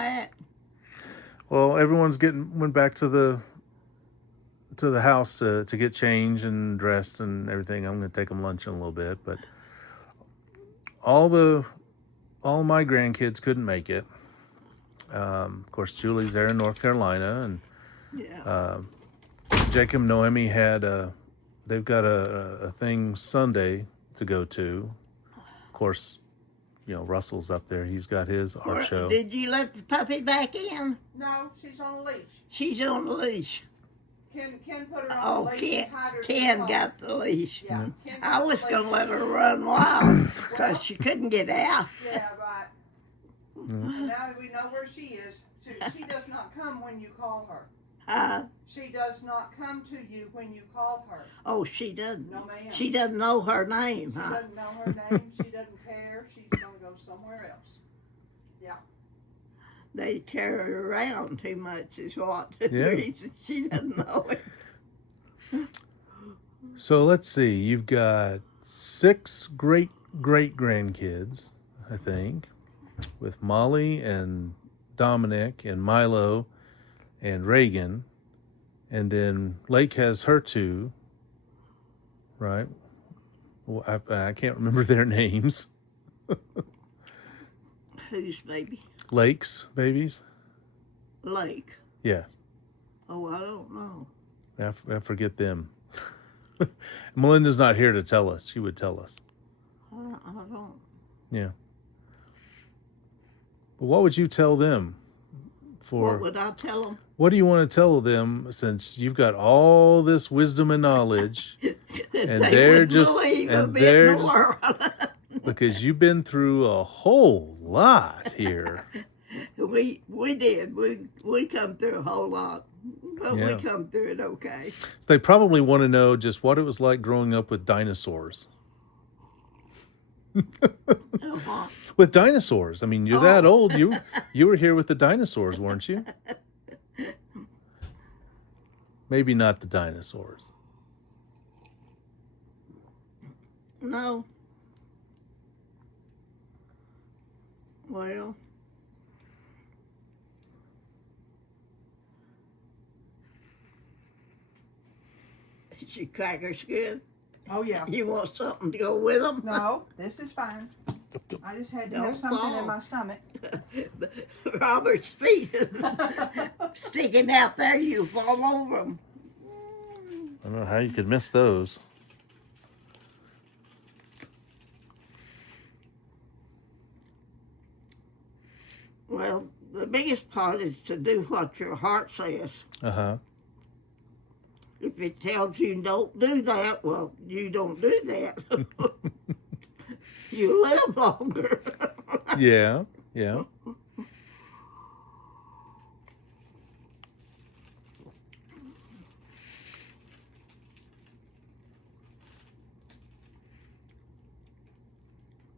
at? Well, everyone's went back to the house to get changed and dressed and everything. I'm going to take them lunch in a little bit, but all my grandkids couldn't make it. Of course, Julie's there in North Carolina, and Yeah. Jacob and Noemi they've got a thing Sunday to go to. Of course, Russell's up there. He's got his art show. Did you let the puppy back in? No, she's on a leash. She's on the leash. Ken put her on the leash. Ken got the leash. Yeah. I was going to let her run wild because she couldn't get out. Yeah, right. And now we know where she is. She does not come when you call her. She does not come to you when you call her. Oh, she doesn't. No, ma'am. She doesn't know her name, She huh? doesn't know her name. She doesn't care. She's going to go somewhere else. Yeah. They carry her around too much is what the Yeah. reason she doesn't know it. So let's see. You've got 6 great-great-grandkids, I think, with Molly and Dominic and Milo and Reagan. And then Lake has her 2, right? Well, I can't remember their names. Whose baby? Lake's babies? Lake. Yeah. Oh, I don't know. I forget them. Melinda's not here to tell us. She would tell us. I don't. Yeah. But what would you tell them? What would I tell them? What do you want to tell them, since you've got all this wisdom and knowledge, and they're just because you've been through a whole lot here. We did. We come through a whole lot, but Yeah. we come through it okay. They probably want to know just what it was like growing up with dinosaurs. Uh-huh. With dinosaurs. I mean, you're that old. You were here with the dinosaurs, weren't you? Maybe not the dinosaurs. No. Well, is your crackers good? Oh, yeah. You want something to go with them? No, this is fine. I just had to Don't have something fall. in my stomach. Robert's feet sticking out there, you fall over them. I don't know how you could miss those. Well, the biggest part is to do what your heart says. Uh-huh. If it tells you don't do that, well, you don't do that. You live longer. Yeah. Yeah.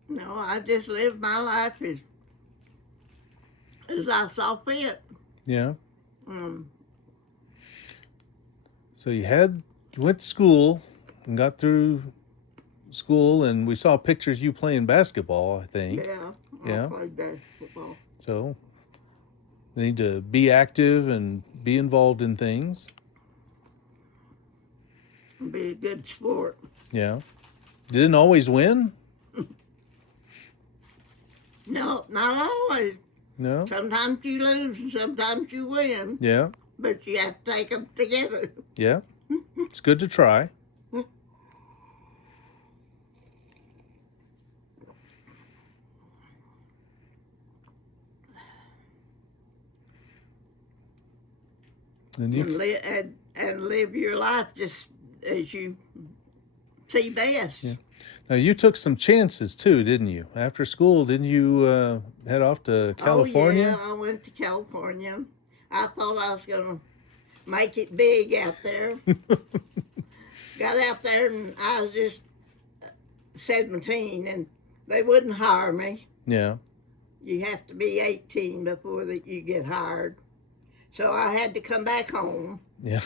No, I just lived my life as I saw fit. Yeah. Um, So you went to school and got through school, and we saw pictures of you playing basketball, I think. yeah, I played basketball. So you need to be active and be involved in things. Be a good sport. Yeah. Didn't always win? No, not always. No? Sometimes you lose and sometimes you win, Yeah. but you have to take them together. Yeah. It's good to try. And you, And live your life just as you see best. Yeah. Now, you took some chances too, didn't you? After school, didn't you head off to California? Oh, yeah, I went to California. I thought I was going to make it big out there. Got out there and I was just 17 and they wouldn't hire me. Yeah. You have to be 18 before that you get hired. So I had to come back home. Yeah.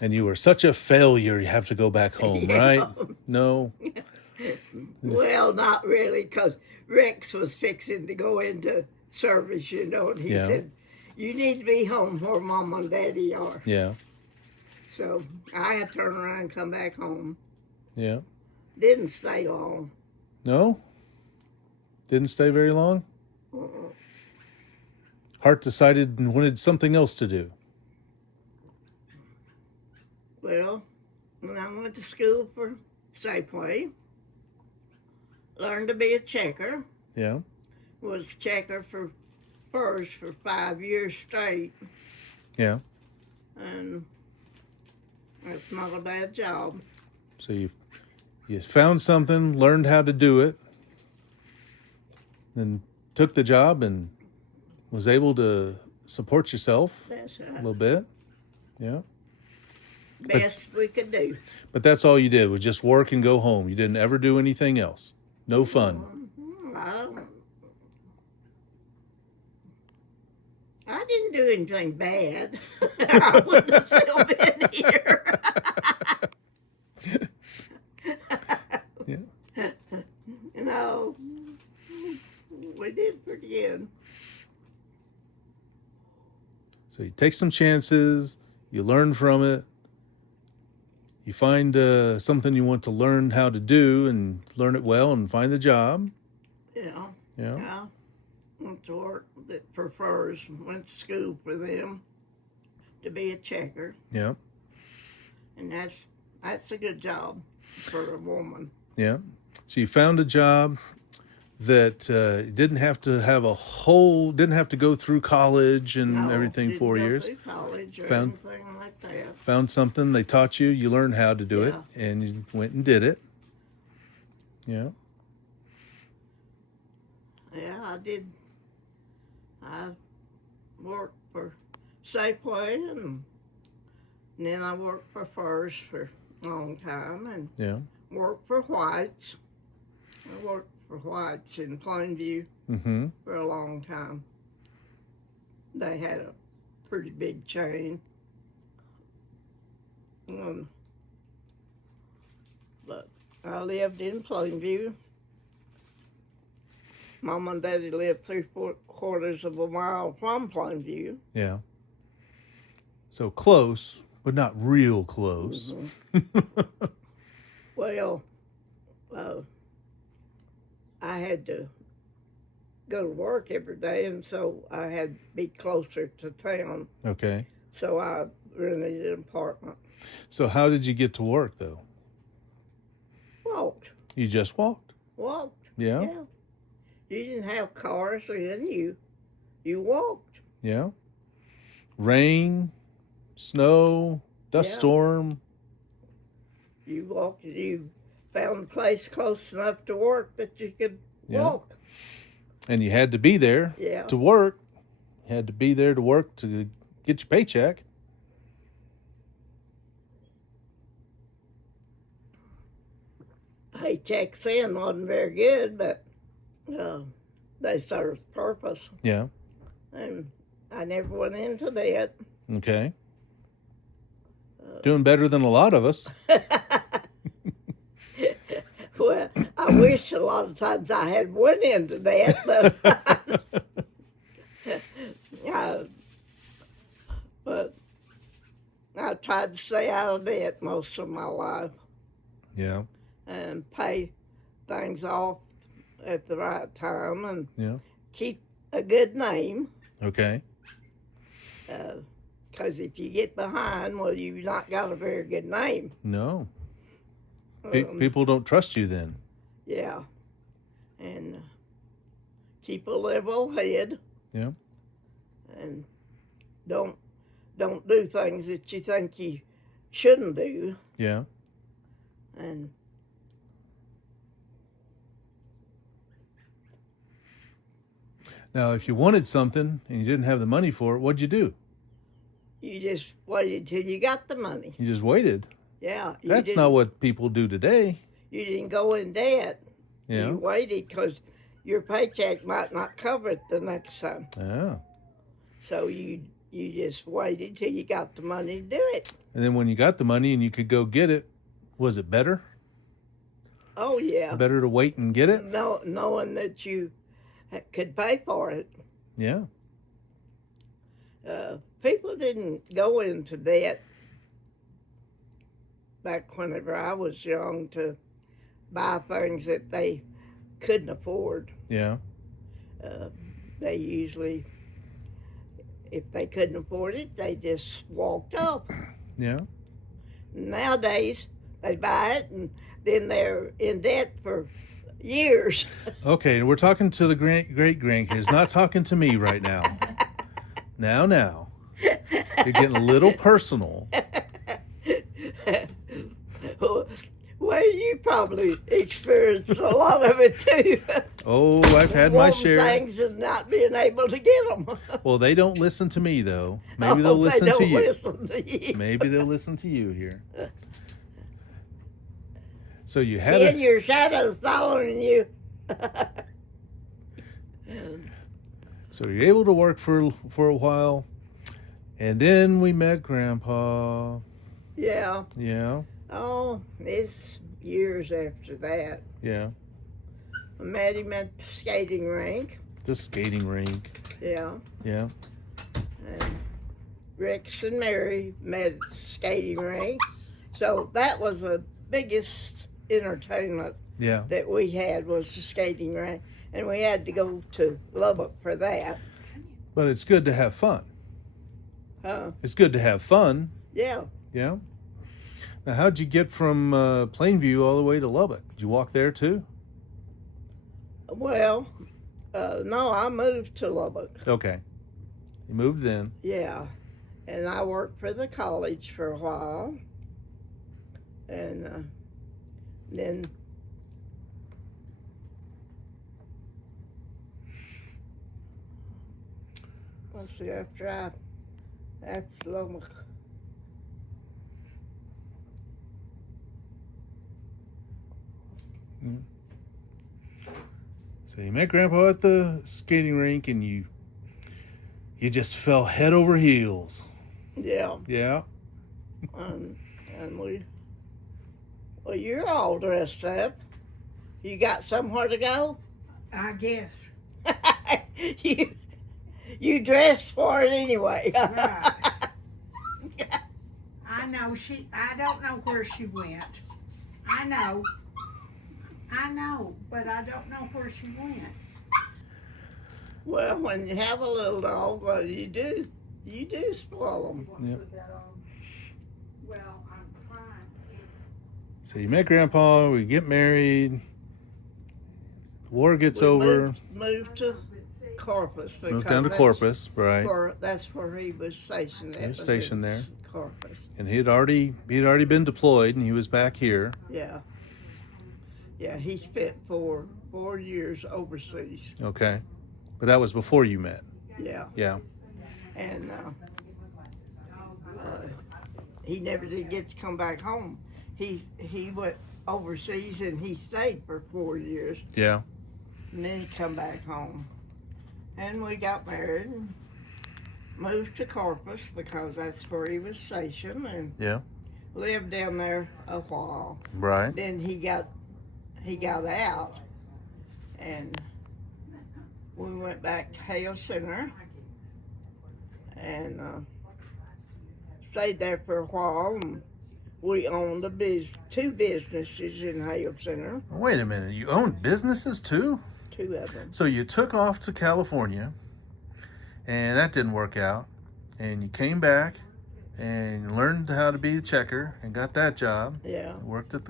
And you were such a failure, you have to go back home, right? No. Well, not really, because Rex was fixing to go into service, and he Yeah. said, "You need to be home where Mom and Daddy are." Yeah. So I had to turn around and come back home. Yeah. Didn't stay long. No? Didn't stay very long? Uh-uh. Hart decided and wanted something else to do. Well, when I went to school for Safeway, learned to be a checker. Yeah. Was checker for furs for 5 years straight. Yeah. And that's not a bad job. So you found something, learned how to do it, then took the job and was able to support yourself That's a right. little bit. Yeah. Best we could do. But that's all you did was just work and go home. You didn't ever do anything else. No fun. I didn't do anything bad. I wouldn't have still been here. Yeah. No, we did pretty good. So you take some chances, you learn from it, you find something you want to learn how to do and learn it well and find the job. Yeah. Yeah. I went to work for furs, went to school for them to be a checker. Yeah. And that's a good job for a woman. Yeah. So you found a job that didn't have to go through college and No, everything didn't 4 go years. through college or Found- anything like that. Found something, they taught you, you learned how to do it, Yeah. and you went and did it. Yeah. Yeah, I did. I worked for Safeway and then I worked for Furs for a long time and Yeah. worked for White's. I worked for White's in Plainview Mm-hmm. for a long time. They had a pretty big chain. But I lived in Plainview. Mom and Daddy lived 3/4 of a mile from Plainview. Yeah. So close, but not real close. Mhm. Well, I had to go to work every day, and so I had to be closer to town. Okay. So I rented an apartment. So how did you get to work though? Walked. You just walked? Walked. Yeah. Yeah. You didn't have cars then. You walked. Yeah. Rain, snow, dust Yeah. storm. You walked. You found a place close enough to work that you could Yeah. walk. And you had to be there Yeah. to work. You had to be there to work to get your paycheck. Paychecks then wasn't very good, but they served purpose. Yeah. And I never went into debt. Okay. Doing better than a lot of us. Well, I wish a lot of times I had went into that, but I tried to stay out of debt most of my life Yeah. and pay things off at the right time and Yeah. keep a good name. Okay. Because if you get behind, well, you've not got a very good name. No. Um, People don't trust you then. Yeah. And keep a level head. Yeah. And don't do things that you think you shouldn't do. Yeah. And Now, if you wanted something and you didn't have the money for it, what'd you do? you just waited till you got the money. You just waited. Yeah. That's not what people do today. You didn't go in debt. Yeah. You waited because your paycheck might not cover it the next time. Yeah. So you just waited till you got the money to do it. And then when you got the money and you could go get it, was it better? Oh yeah. Better to wait and get it? Knowing that you could pay for it. Yeah. People didn't go into debt back whenever I was young to buy things that they couldn't afford. Yeah. They usually, if they couldn't afford it, they just walked off. Yeah. Nowadays, they buy it and then they're in debt for years. Okay, we're talking to the great grandkids, not talking to me right now. Now. You're getting a little personal. Well, you probably experienced a lot of it too. Oh, I've had my Wanting share. things and not being able to get them. Well, they don't listen to me though. Maybe they'll listen they don't to you. Listen to you. Maybe they'll listen to you here. So you had Then your shadow's following you. So you're able to work for a while, and then we met Grandpa. Yeah. Yeah. Oh, it's years after that. Yeah. I met him at the skating rink. The skating rink. Yeah. Yeah. And Rex and Mary met at the skating rink. So that was the biggest entertainment Yeah. that we had was the skating rink. And we had to go to Lubbock for that. But it's good to have fun. It's good to have fun. Yeah. Yeah. Now, how'd you get from Plainview all the way to Lubbock? Did you walk there too? Well, no, I moved to Lubbock. Okay. You moved then. Yeah. And I worked for the college for a while. And then let's see, after Lubbock. So you met Grandpa at the skating rink, and you just fell head over heels. Yeah. Yeah. And well, you're all dressed up. You got somewhere to go? I guess. you dressed for it anyway. Right. I know I don't know where she went. I know, but I don't know where she went. Well, when you have a little dog, well, you do spoil them. Yep. Well, I'm trying. So you met Grandpa. We get married. War gets over. Moved to Corpus. Moved down to Corpus, right? That's where he was stationed. He was stationed there. Corpus. And he'd already been deployed, and he was back here. Yeah. Yeah, he spent 4 years overseas. Okay. But that was before you met. Yeah. Yeah. And he never did get to come back home. He went overseas and he stayed for 4 years. Yeah. And then he come back home. And we got married and moved to Corpus because that's where he was stationed, and Yeah. lived down there a while. Right. Then he got out, and we went back to Hale Center and stayed there for a while. And we owned 2 businesses in Hale Center. Wait a minute. You owned businesses too? 2 of them. So you took off to California, and that didn't work out. And you came back and learned how to be a checker and got that job. Yeah. Worked at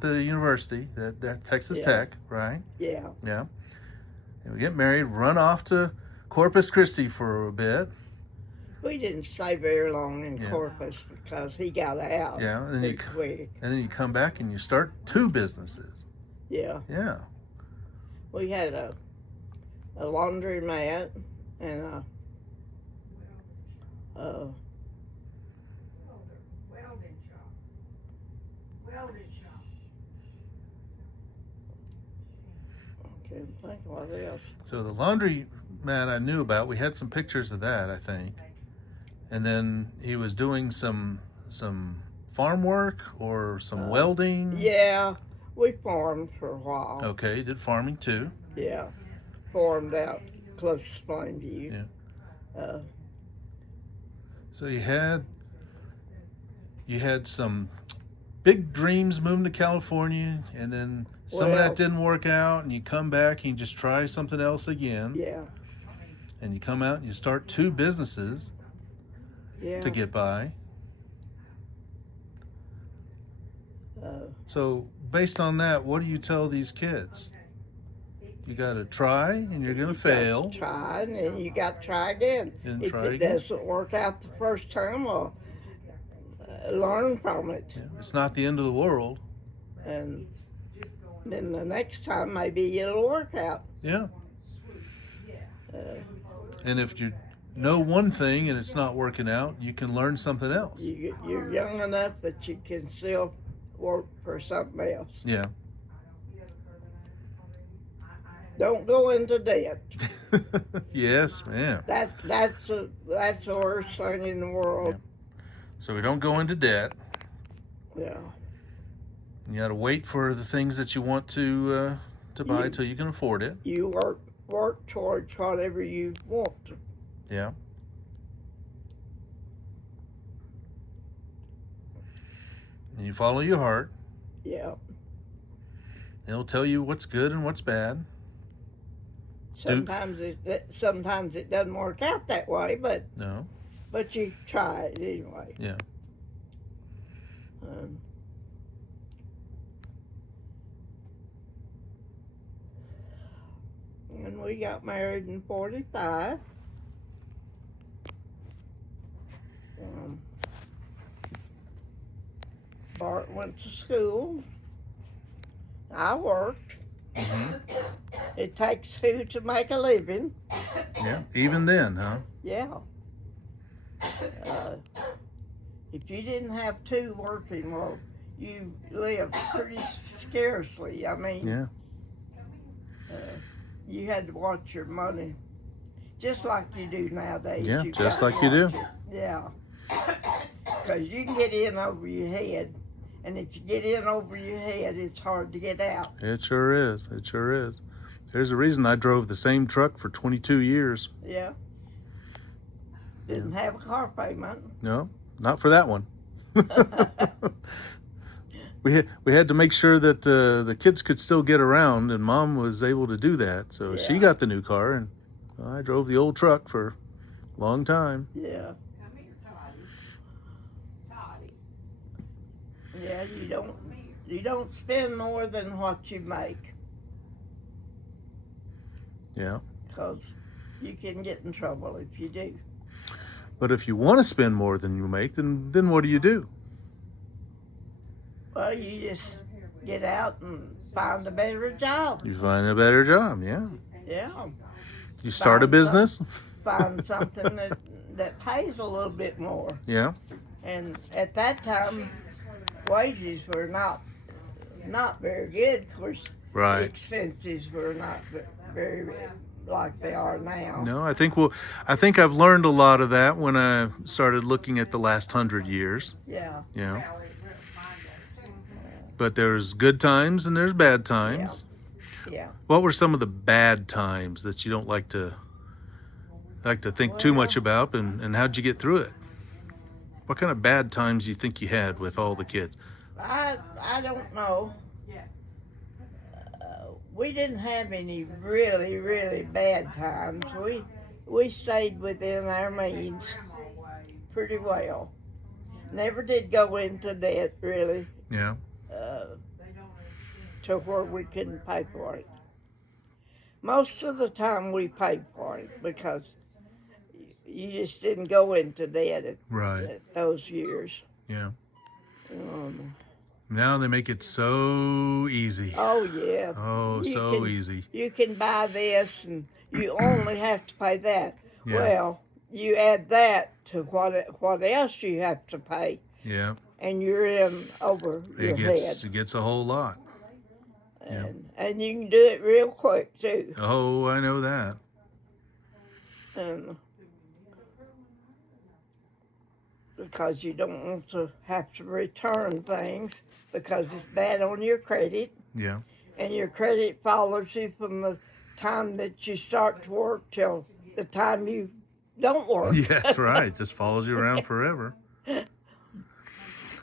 the university, that Texas Yeah. Tech, right? Yeah. Yeah. And we get married, run off to Corpus Christi for a bit. We didn't stay very long in Yeah. Corpus because he got out. Yeah. And then quick. you come back and you start 2 businesses. Yeah. Yeah. We had a laundromat and a Welding shop. I can't think what else. So the laundry mat I knew about, we had some pictures of that, I think. And then he was doing some farm work or some welding. Yeah, We farmed for a while. Okay, you did farming too. Yeah, farmed out close to Plainview. Yeah. So you had some big dreams moving to California, and then some of Well- that didn't work out, and you come back and you just try something else again. Yeah, And you come out and you start 2 businesses yeah. to get by. So based on that, what do you tell these kids? You got to try, and you're going to fail. Try, and then you got to try again. And if try it again. doesn't work out the first time, well, learn from it. Yeah, it's not the end of the world. And then the next time, maybe it'll work out. Yeah. And if you know one thing and it's not working out, you can learn something else. You're young enough that you can still work for something else. Yeah. Don't go into debt. Yes, ma'am. That's the worst thing in the world. Yeah. So we don't go into debt. Yeah. You got to wait for the things that you want to buy till you can afford it. You work towards whatever you want to. Yeah. And you follow your heart. Yeah. It'll tell you what's good and what's bad. Sometimes it doesn't work out that way, but No. you try it anyway. Yeah. And we got married in 45. Bart went to school. I worked. It takes 2 to make a living. Yeah. Even then, huh? Yeah. If you didn't have 2 working, well, you lived pretty scarcely. I mean, Yeah. You had to watch your money, just like you do nowadays. Yeah, You just gotta like you do. watch it. Yeah. Because you can get in over your head, and if you get in over your head, it's hard to get out. It sure is. It sure is. There's a reason I drove the same truck for 22 years. Yeah. Didn't have a car payment. No, not for that one. We had to make sure that the kids could still get around, and Mom was able to do that. So she Yeah. got the new car, and I drove the old truck for a long time. Yeah. Yeah, you don't spend more than what you make, Yeah. because you can get in trouble if you do. But if you want to spend more than you make, then what do you do? Well, you just get out and find a better job. You find a better job, yeah. Yeah. You start a Find business, Find something that pays a little bit more. yeah. And at that time, wages were not very good. Of course, the Right. expenses were not very like they are now. No, I think I've learned a lot of that when I started looking at the last 100 years. Yeah. You know. But there's good times and there's bad times. Yeah. What were some of the bad times that you don't like to think too much about, and how'd you get through it? What kind of bad times do you think you had with all the kids? I don't know. We didn't have any really, really bad times. We stayed within our means pretty well. Never did go into debt, really, Yeah. to where we couldn't pay for it. Most of the time we paid for it because you just didn't go into debt Right. at those years. Yeah. Um, Now they make it so easy. oh, yeah. Oh, You so can- easy. You can buy this and you only have to pay that. Yeah. Well, you add that to what else you have to pay, Yeah. and you're in over your head. It gets a whole lot. Yeah. And you can do it real quick, too. Oh, I know that. And because you don't want to have to return things because it's bad on your credit. Yeah. And your credit follows you from the time that you start to work till the time you don't work. Yeah, that's right. Just follows you around forever.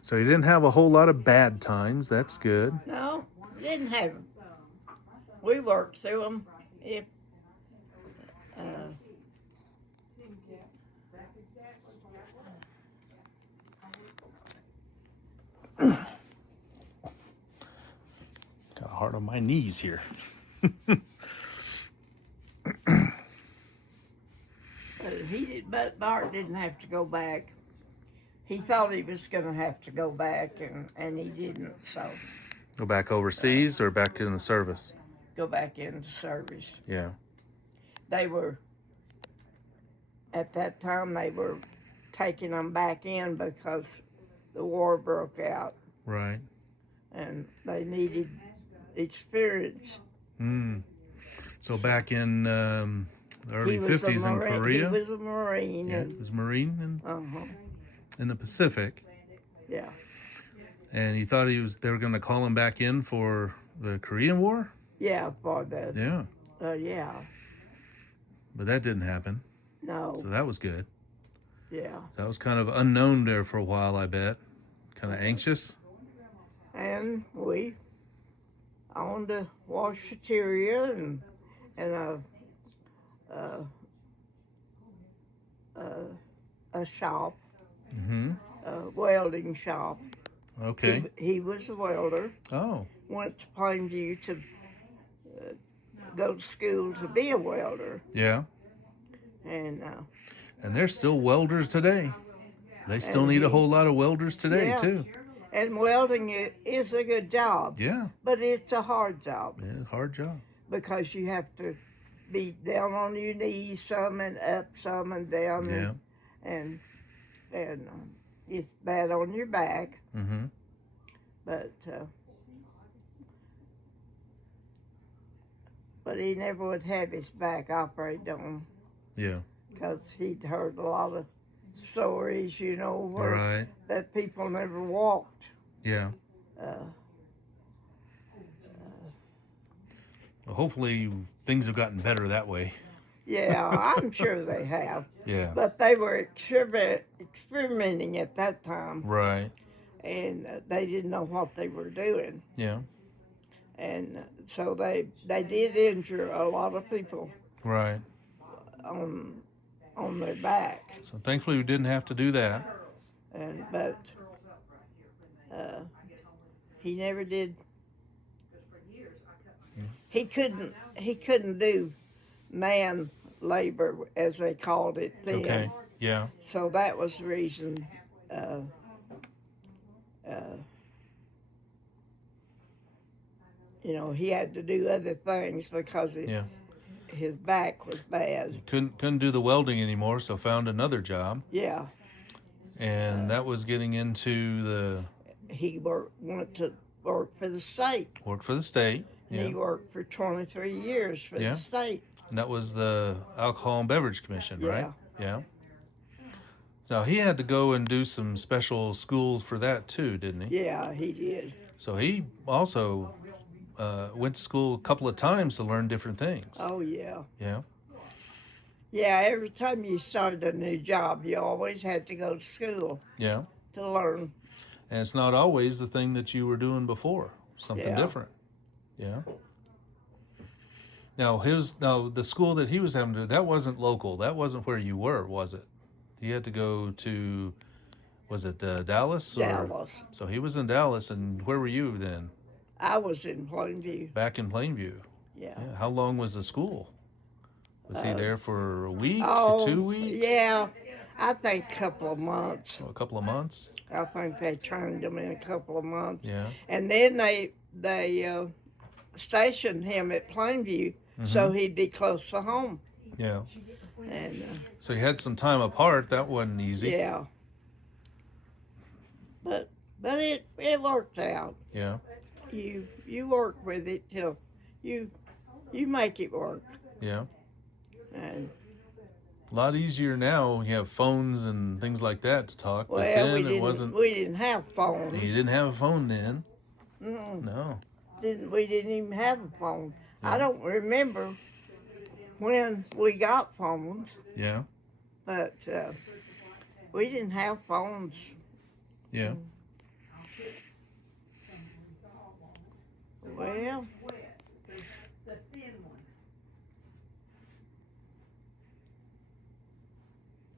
So you didn't have a whole lot of bad times. That's good. No, didn't have 'em. We worked through them. If Got hard on my knees here. but Bart didn't have to go back. He thought he was going to have to go back, and he didn't. So Go back overseas or back in the service? go back into service. Yeah. They were at that time they were taking them back in because the war broke out, Right. and they needed experience. So back in the early 50s in Korea? He was a Marine. Yeah, he was a Marine in the Pacific. Yeah. And he thought they were going to call him back in for the Korean War? Yeah, for the Yeah. yeah. But that didn't happen. No. So that was good. Yeah. That was kind of unknown there for a while, I bet. Kind of anxious. And we owned a washateria and a shop, a welding shop. Okay. He was a welder. Oh. Went to Plainview to go to school to be a welder. Yeah. And they're still welders today. They still need a whole lot of welders today, too. And welding is a good job. Yeah. But it's a hard job. Yeah, hard job. Because you have to be down on your knees some and up some and down. Yeah. And it's bad on your back. Mm-hmm. But he never would have his back operated on. Yeah. Because he'd heard a lot of stories, where Right. that people never walked. Yeah. Well, hopefully things have gotten better that way. Yeah, I'm sure they have. Yeah. But they were experimenting at that time. Right. And they didn't know what they were doing. Yeah. And so they did injure a lot of people. Right. On their back. So thankfully we didn't have to do that. But he never did. He couldn't do man labor as they called it then. Okay. Yeah. So that was the reason. He had to do other things because his back was bad. He couldn't do the welding anymore, so found another job. Yeah. And that was getting into He went to work for the state. Worked for the state. And Yeah. he worked for 23 years for the state. And that was the Alcohol and Beverage Commission, right? Yeah. So he had to go and do some special schools for that too, didn't he? Yeah, he did. So he also went to school a couple of times to learn different things. Oh, yeah. Yeah. Yeah, every time you started a new job, you always had to go to school. Yeah. To learn. And it's not always the thing that you were doing before. Something different. Yeah. Now the school that he was having to do, that wasn't local. That wasn't where you were, was it? He had to go to, was it Dallas? Dallas. So he was in Dallas, and where were you then? I was in Plainview. Back in Plainview. Yeah. How long was the school? Was he there for a week, 2 weeks? Yeah, I think a couple of months. A couple of months? I think they trained him in a couple of months. Yeah. And then they stationed him at Plainview so he'd be close to home. Yeah. And So you had some time apart. That wasn't easy. yeah. But it worked out. Yeah. You work with it till you make it work. Yeah. And A lot easier now. You have phones and things like that to talk. But well, then it wasn't. we didn't have phones. You didn't have a phone then. Mm. No. we didn't even have a phone. Yeah. I don't remember when we got phones, Yeah. but we didn't have phones. Yeah. Well, The thin one.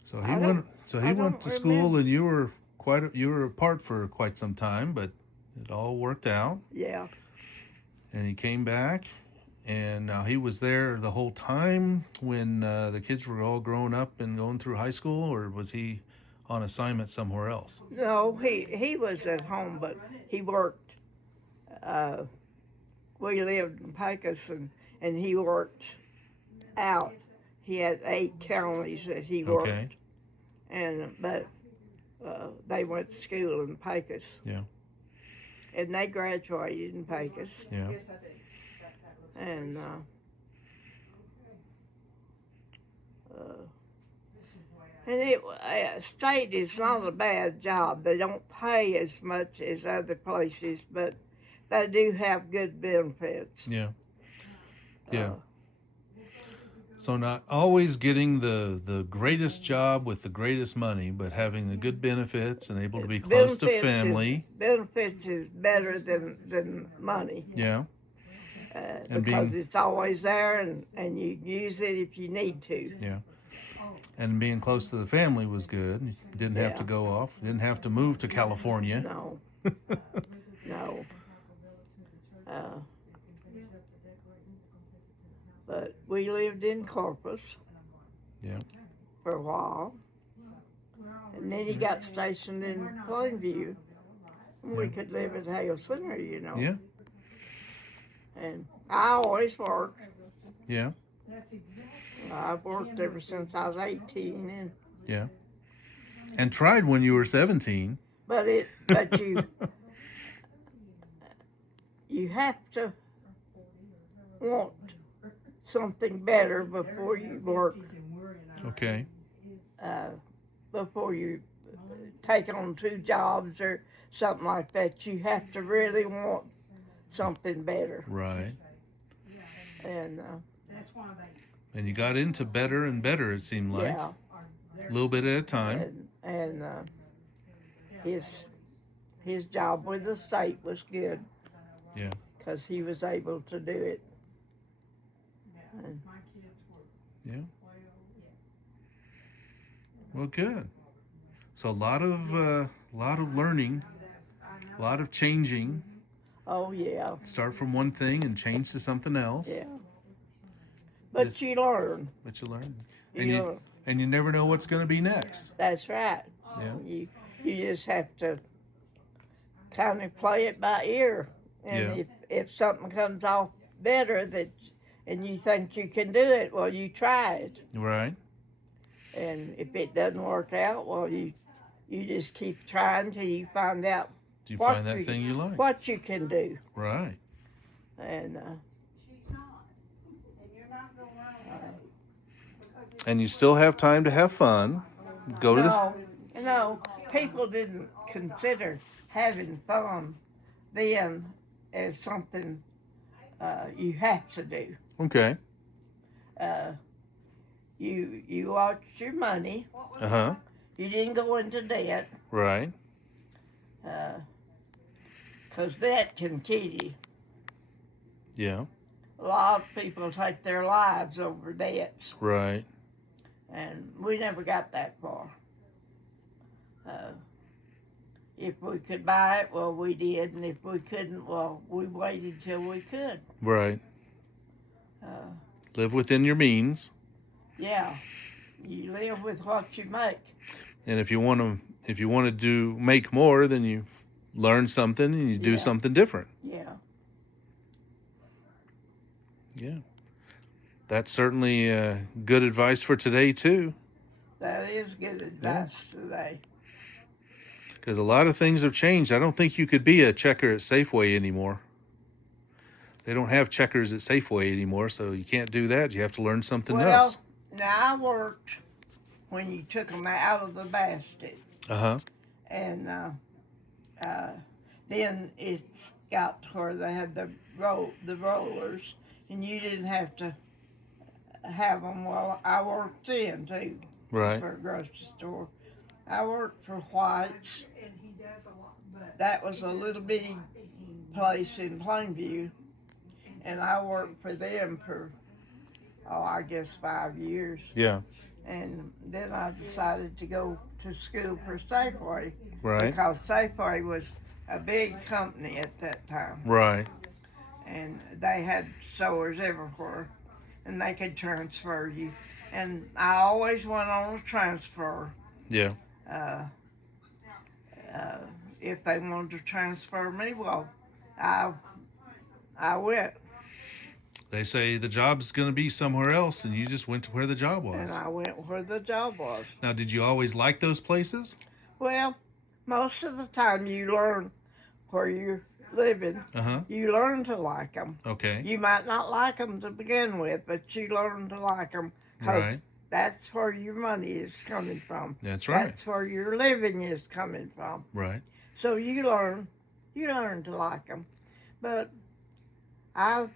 So I he don't- went. So he I went don't to school, remember. and you were apart for quite some time, but it all worked out. yeah, And he came back, and now he was there the whole time when the kids were all grown up and going through high school, or was he on assignment somewhere else? no, he was at home, but he worked. We lived in Pecos, and he worked out. He had 8 counties that he worked, Okay. but they went to school in Pecos. Yeah. And they graduated in Pecos. Yeah. Yes, I do. And state is not a bad job. They don't pay as much as other places, but they do have good benefits. Yeah. Yeah. Uh, So not always getting the greatest job with the greatest money, but having the good benefits and able to be close to family. Benefits is better than money. Yeah. And Because being- it's always there, and you use it if you need to. Yeah. And being close to the family was good. You didn't have to Yeah. go off. Didn't have to move to California. No, no. But we lived in Corpus. Yeah. For a while. And then he got stationed in Plainview. And we Yeah. could live at Hale Center, you know. Yeah. And I always worked. Yeah. I've worked ever since I was 18, and Yeah. And tried when you were 17. but you have to want something better before you work, Okay. before you take on 2 jobs or something like that. You have to really want something better. Right. And And you got into better and better, it seemed like. yeah, A little bit at a time. and his job with the state was good. Yeah. Because he was able to do it. And Yeah. Well, good. So a lot of learning, a lot of changing. oh yeah, Start from one thing and change to something else. yeah. But Yes. you learn. But you learn, You and you never know what's going to be next. That's right. Yeah. You just have to kind of play it by ear. And Yeah. if something comes off better and you think you can do it, well, you try it. Right. And if it doesn't work out, well, you just keep trying till you find out Do you what find that thing you like? what you can do. Right. And And you still have time to have fun. Go to this. no, people didn't consider having fun then as something you have to do. Okay. You watched your money. Uh huh. You didn't go into debt, Right. 'cause debt can kill you. Yeah. A lot of people take their lives over debts, Right. and we never got that far. If we could buy it, well, we did, and if we couldn't, well, we waited till we could. Right. Live within your means, Yeah, you live with what you make. and if you want to make more, then you learn something and you do Yeah. something different. Yeah, Yeah. That's certainly good advice for today too, that is good advice today. because a lot of things have changed. I don't think you could be a checker at Safeway anymore. They don't have checkers at Safeway anymore, so you can't do that. You have to learn something Well, else. now I worked when you took them out of the basket, Uh huh. and then got to where they had the rollers, and you didn't have to have them. Well, I worked then too Right. for a grocery store. I worked for White's. That was a little bitty place in Plainview, and I worked for them for, I guess 5 years. Yeah. And then I decided to go to school for Safeway, Right. because Safeway was a big company at that time, Right. and they had stores everywhere, and they could transfer you. And I always went on a transfer. Yeah. Uh, if they wanted to transfer me, well, I went, They say the job's going to be somewhere else, and you just went to where the job and was. I went where the job was. Now, did you always like those places? Well, most of the time you learn where you're living. Uh-huh. You learn to like them. Okay. You might not like them to begin with, but you learn to like them because Right. that's where your money is coming from. That's right. That's where your living is coming from. Right. So you learn to like them. But I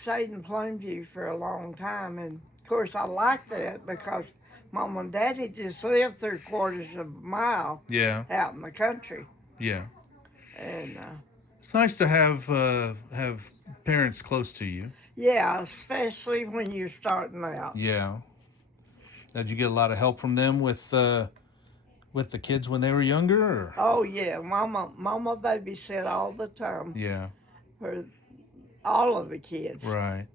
stayed in Plainview for a long time, and of course I liked that because Mom and Daddy just lived 3/4 of a mile Yeah. out in the country, Yeah. and It's nice to have parents close to you. yeah, especially when you're starting out. Yeah. Did you get a lot of help from them with the kids when they were younger? Or? Oh yeah, Mama babysat all the time Yeah. for all of the kids. Right.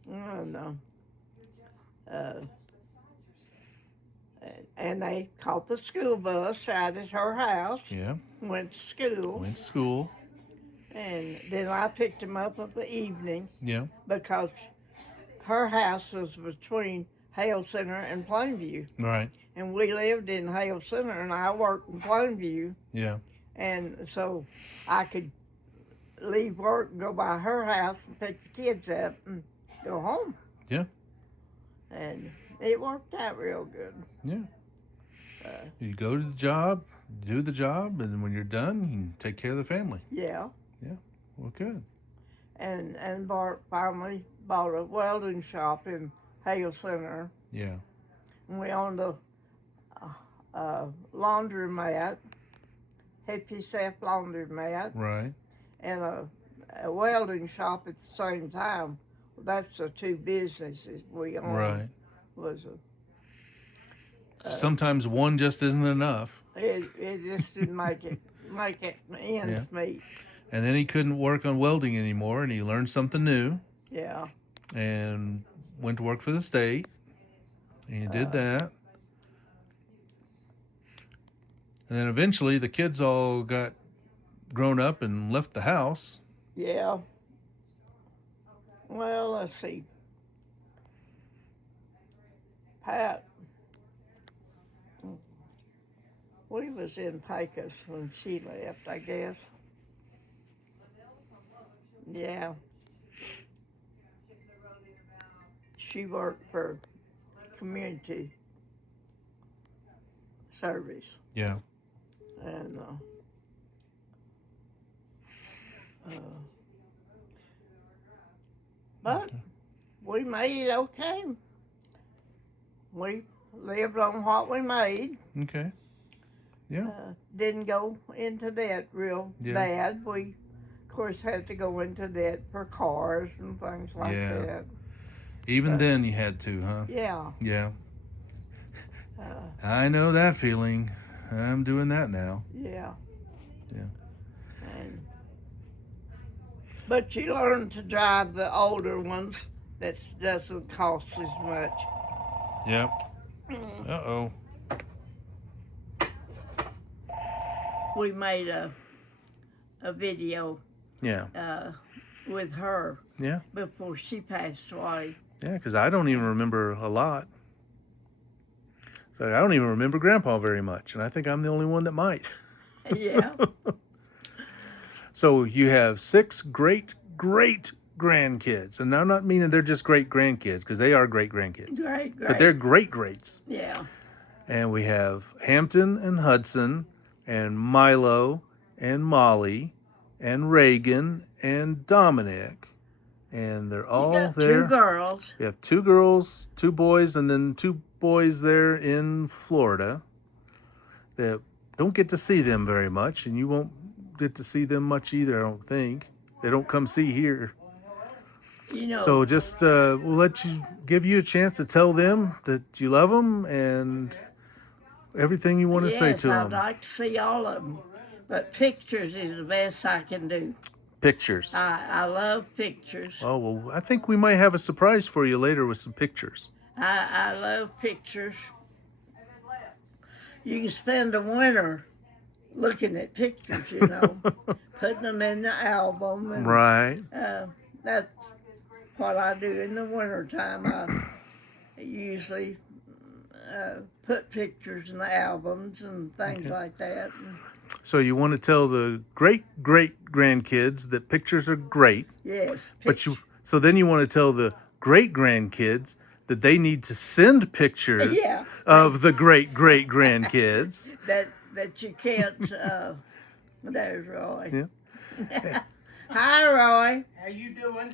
And and they caught the school bus right at her house. Yeah. Went to school. Went to school. And then I picked them up in the evening Yeah. because her house was between Hale Center and Plainview. Right. And we lived in Hale Center, and I worked in Plainview. Yeah. And so I could leave work and go by her house and pick the kids up and go home. Yeah. And it worked out real good. Yeah. You go to the job, do the job, and then when you're done, you can take care of the family. Yeah. Well, good. And Bart finally bought a welding shop in Hale Center. Yeah. And we owned a laundromat, Hippie Self laundromat, Right. and a welding shop at the same time. That's the two businesses we owned. Right. Was Sometimes one just isn't enough. it just didn't make it ends meet. And then he couldn't work on welding anymore, and he learned something new Yeah. and went to work for the state. And he did that. And then eventually the kids all got grown up and left the house. Yeah. Well, let's see. Pat, we was in Pecos when she left, I guess. Yeah. She worked for community service, Yeah. and but we made it okay. We lived on what we made. Okay. Yeah. Didn't go into debt real Yeah. bad. We, of course, had to go into debt for cars and things like Yeah. that. Even then you had to, huh? Yeah. Yeah. I know that feeling. I'm doing that now. Yeah. Yeah. And, but you learn to drive the older ones that doesn't cost as much. Yep. Uh-oh. We made a video Yeah. with her Yeah. before she passed away. Yeah, because I don't even remember a lot. So I don't even remember Grandpa very much, and I think I'm the only one that might. Yeah. So you have 6 great grandkids, and I'm not meaning they're just great grandkids, because they are great grandkids, Great. but they're greats. Yeah. And we have Hampton and Hudson, and Milo and Molly, and Reagan and Dominic, and they're You all got there. 2 girls. We have 2 girls, 2 boys, and then 2 boys there in Florida that don't get to see them very much, and you won't get to see them much either, I don't think. They don't come see here. You know, So just we'll give you a chance to tell them that you love them and everything you want to say to I'd them. like to see all of them, but pictures is the best I can do. Pictures. I love pictures. Oh, well, I think we might have a surprise for you later with some pictures. I love pictures. You can spend a winter looking at pictures, you know, putting them in the album. And, Right. That's what I do in the wintertime. I usually put pictures in the albums and things like that. So you want to tell the great-great-grandkids that pictures are great. Yes. So then you want to tell the great-grandkids that they need to send pictures of the great-great-grandkids. that you can't. There's Roy. Yeah. Hi, Roy. How you doing?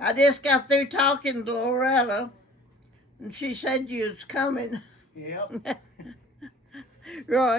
I just got through talking to Loretta, and she said you was coming. Yep. Roy.